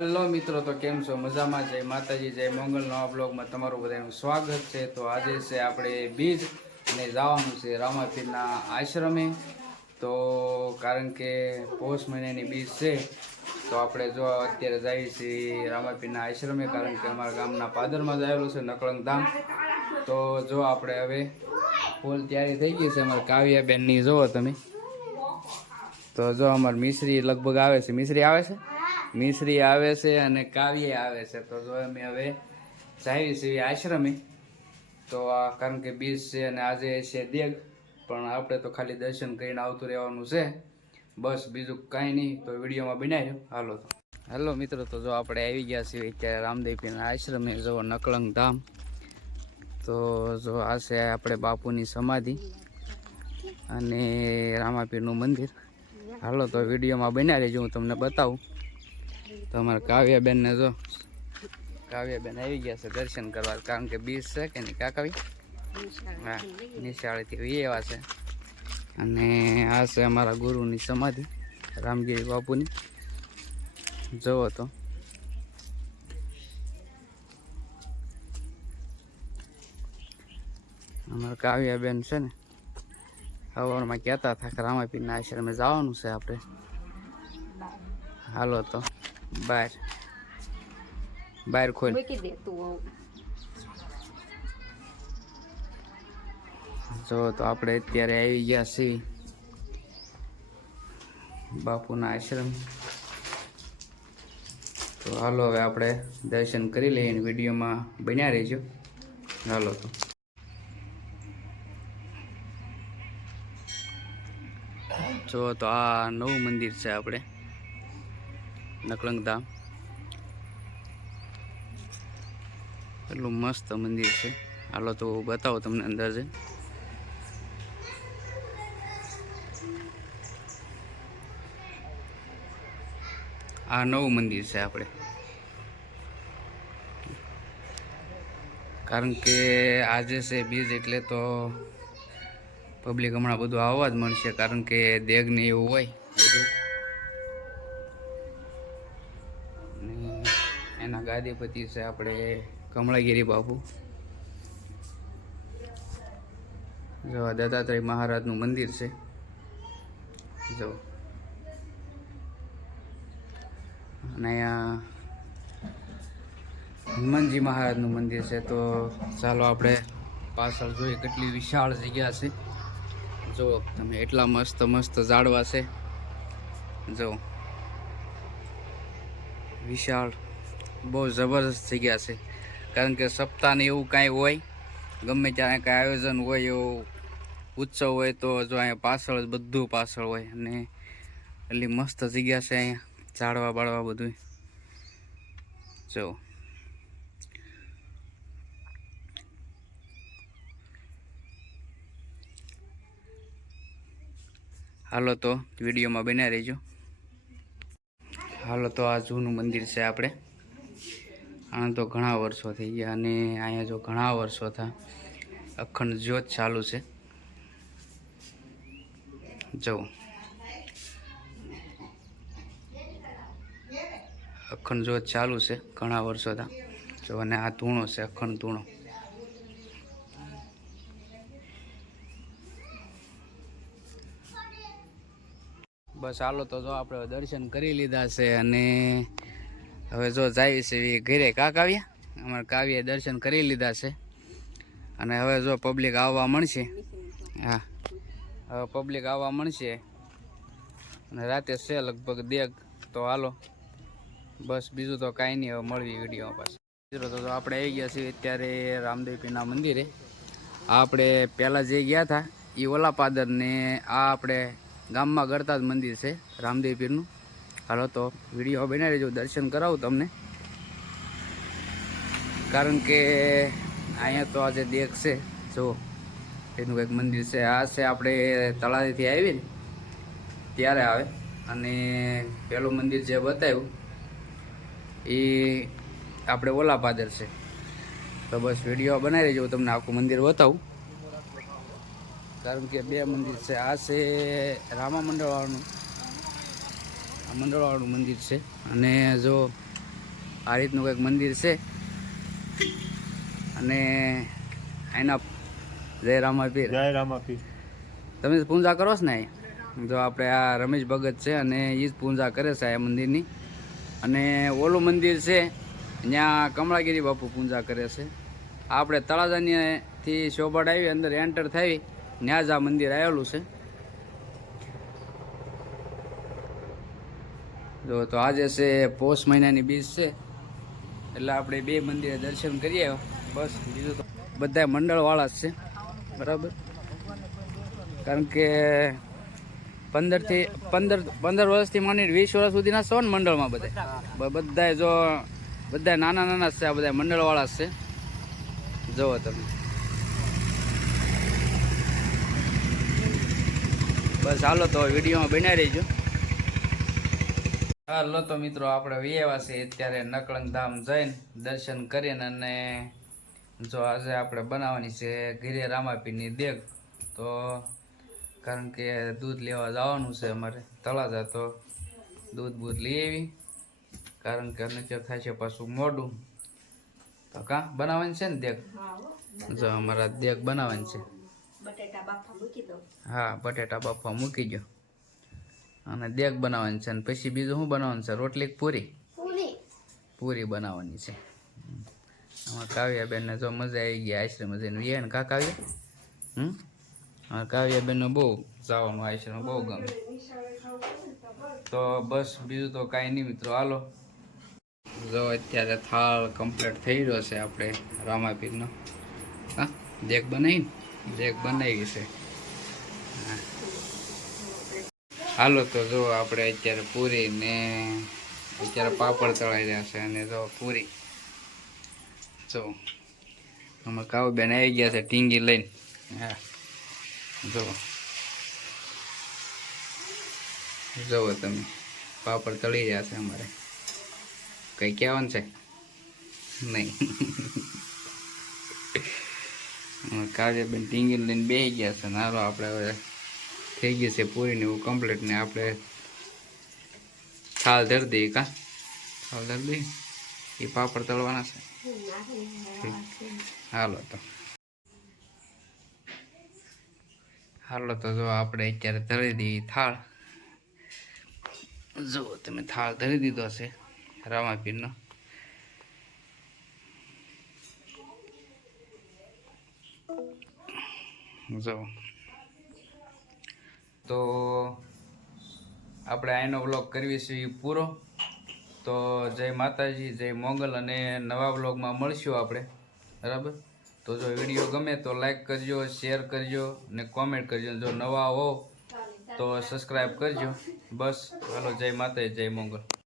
Hello મિત્રો, તો કેમ છો? મજામાં? જય માતાજી, જય મંગલ. નવા બ્લોગમાં તમારું બધાનું સ્વાગત છે. તો આજે છે આપણે બીજ અને જવાનું છે રામાપીરના આશ્રમે. તો કારણ કે પોષ મહિનાની બીજ છે, તો આપણે જો અત્યારે જઈએ છીએ રામાપીરના આશ્રમે, કારણ કે અમારા ગામના પાદરમાં જ આવેલું છે નકળંગ ધામ. તો જો આપણે હવે ફૂલ તૈયારી થઈ ગઈ છે અમારા કાવ્યાબેનની. જુઓ તમે, તો જો અમારી મિશ્રી લગભગ આવે છે. મિશ્રી આવે છે, મિશ્રી આવે છે અને કાવ્ય આવે છે. તો જો અમે હવે જઈએ છીએ આશ્રમે. તો આ કારણ કે બીજ છે અને આજે છે દેગ, પણ આપણે તો ખાલી દર્શન કરીને આવતું રહેવાનું છે બસ, બીજું કાંઈ નહીં. તો વિડીયોમાં બનાવ્યો. હાલો તો હેલો મિત્રો, તો જો આપણે આવી ગયા છીએ અત્યારે રામદેવપીરના આશ્રમે. જો નકળંગ ધામ. તો જો આ છે આપણે બાપુની સમાધિ અને રામાપીરનું મંદિર. હાલો તો વિડીયોમાં બન્યા રહેજો, હું તમને બતાવું. તો અમારા કાવ્યાબેનને જો, કાવ્યાબેન આવી ગયા છે દર્શન કરવા, કારણ કે બીજ છે કે નહીં કાકાવી? હા, નિશાળેથી એવા છે. અને આ છે અમારા ગુરુની સમાધિ રામગીરી બાપુની. જુઓ તો અમારા કાવ્યાબેન છે ને, સવારમાં કહેતા હતા કે રામાપીરના આશ્રમે જવાનું છે આપણે. હાલો તો બહાર બહાર ખોલ. જો તો આપણે અત્યારે આવી ગયા છીએ બાપુના આશ્રમ. તો હાલો હવે આપણે દર્શન કરી લઈએ અને વિડીયોમાં બન્યા રહીજો. હાલો તો જો તો આ નવું મંદિર છે આપણે નકળંગ ધામ. એટલું મસ્ત મંદિર છે. હાલો તો બતાવો તમને અંદર છે. આ નવું મંદિર છે આપણે, કારણ કે આજે છે બીજ એટલે તો પબ્લિક હમણાં બધું આવવા જ મળશે, કારણ કે દેગ ને એવું હોય બધું. એના ગાદીપતિ છે આપણે કમળાગીરી બાપુ. જો દત્તાત્રેય મહારાજનું મંદિર છે. જો અને અહીંયા હનુમાનજી મહારાજનું મંદિર છે. તો ચાલો આપણે પાછળ જોઈએ કેટલી વિશાળ જગ્યા છે. જો તમે, એટલા મસ્ત મસ્ત ઝાડવા છે. જો વિશાળ, બહુ જબરજસ્ત જગ્યા છે. કારણ કે સપ્તાહને એવું કાંઈ હોય, ગમે ત્યાં કાંઈ આયોજન હોય, એવું ઉત્સવ હોય, તો જો અહીંયા પાછળ જ બધું પાછળ હોય. અને એટલી મસ્ત જગ્યા છે અહીંયા, ઝાડવા બાળવા બધું. જો હાલો તો વિડીયોમાં બન્યા રહીજો. હાલો તો આ જૂનું મંદિર છે આપણે. આને તો ઘણા વર્ષો થઈ ગયા, અને અહીંયા જો ઘણા વર્ષો થયા અખંડ જ્યોત ચાલુ છે. જો અખંડ જ્યોત ચાલુ છે ઘણા વર્ષો થયા. જો અને આ ધૂણો છે, અખંડ ધૂણો. બસ હાલો તો જો આપણે દર્શન કરી લીધા છે, અને હવે જો જાય છે ઘરે. કાવ્યા, અમારા કાવ્યએ દર્શન કરી લીધા છે, અને હવે જો પબ્લિક આવવા મળશે. હા, હવે પબ્લિક આવવા મળશે, અને રાતે છે લગભગ દેગ. તો હાલો બસ, બીજું તો કાંઈ નહીં. હવે મળવી વિડીયો પાછું. તો આપણે આવી ગયા છીએ અત્યારે રામદેવપીરના મંદિરે. આ આપણે પહેલાં જે ગયા હતા એ ઓલા પાદર, ને આ આપણે ગામમાં ગરતા જ મંદિર છે રામદેવપીરનું. હાલો તો વિડીયો બનાવી રહેજો, દર્શન કરાવું તમને. કારણ કે અહીંયા તો આજે દેખ છે, જો એનું કંઈક મંદિર છે. આ છે આપણે તળાવેથી આવી ને ત્યારે આવે, અને પેલું મંદિર જે બતાવ્યું એ આપણે ઓલા પાદર છે. તો બસ વિડીયો બનાવી રહેજો, તમને આખું મંદિર બતાવું. કારણ કે બે મંદિર છે. આ છે રામા મંડળવાળાનું મંદિર છે, અને જો આ રીતનું કંઈક મંદિર છે. અને એના જય રામાપીર. જય રામાપીર. તમે પૂજા કરો છો ને? જો આપણે આ રમેશ ભગત છે અને એ જ પૂજા કરે છે આ મંદિરની. અને ઓલું મંદિર છે ત્યાં કમળાગીરી બાપુ પૂજા કરે છે. આપણે તળાજાથી શોભાડ આવી અંદર એન્ટર થઈ ત્યાં જ આ મંદિર આવેલું છે. જો તો આજે છે પોષ મહિનાની બીજ છે એટલે આપણે બે મંદિરે દર્શન કરીએ. બસ બીજું તો બધા મંડળવાળા જ છે બરાબર. કારણ કે 15 વર્ષથી માંડીને 20 વર્ષ સુધીના છો ને મંડળમાં બધા જો બધા નાના નાના છે. આ બધા મંડળવાળા છે. જુઓ તમે. બસ હાલો તો વિડીયોમાં બનાવી રહીજો. હાલો તો મિત્રો આપણે વ્યવા છે અત્યારે નકળંગ ધામ જઈને દર્શન કરીને. અને જો આજે આપણે બનાવવાની છે ઘીરે રામાપીરની દેગ. તો કારણ કે દૂધ લેવા જવાનું છે અમારે તળાજા. તો દૂધ લઈ આવી કારણ કે નજર થાય છે પાછું મોડું. તો કા બનાવવાની છે ને દેગ? જો અમારા દેગ બનાવવાની છે. હા બટેટા બાફવા મૂકી દો અને દેગ બનાવવાની છે. અને પછી બીજું શું બનાવવાનું છે? રોટલી પૂરી બનાવવાની છે. આમાં કાવ્યાબેનને જો મજા આવી ગઈ આશ્રમ જઈને ને. કા કાવ્યાબેનને બહુ જવાનું આશ્રમ બહુ ગમે. તો બસ બીજું તો કાંઈ નહીં મિત્રો. હાલો જો અત્યારે થાળ કમ્પ્લીટ થઈ રહ્યો છે આપણે રામાપીરનો. હા દેગ બનાવી છે. હાલો તો જો આપણે અત્યારે પૂરી ને અત્યારે પાપડ તળાઈ રહ્યા છે. અને જો પૂરી જો અમારે કાવ્યાબેન આવી ગયા છે ટીંગી લઈને. હા જુઓ તમે પાપડ તળી રહ્યા છે અમારે. કઈ કહેવાનું છે નહીં. કાવ્યાબેન ટીંગી લઈને બેસી ગયા છે. નારો આપણે હવે થઈ ગયું છે પૂરીને એવું કમ્પ્લીટ. ને આપણે થાળ ધરી દઈએ. થાળ ધરી દઈએ. એ પાપડ તળવાના છે. હાલો તો જો આપણે અત્યારે ધરી દઈએ થાળ. જુઓ તમે થાળ ધરી દીધો છે રામાપીરનો. જો તો આપણે આનો વ્લોગ કરવી છે પૂરો. તો જય માતાજી, જય મોગલ. અને નવા વ્લોગમાં મળશું આપણે બરાબર. તો જો વિડીયો ગમે તો લાઈક કરજો, શેર કરજો અને કોમેન્ટ કરજો. જો નવા હો તો સબસ્ક્રાઈબ કરજો. બસ હાલો જય માતાજી, જય મોગલ.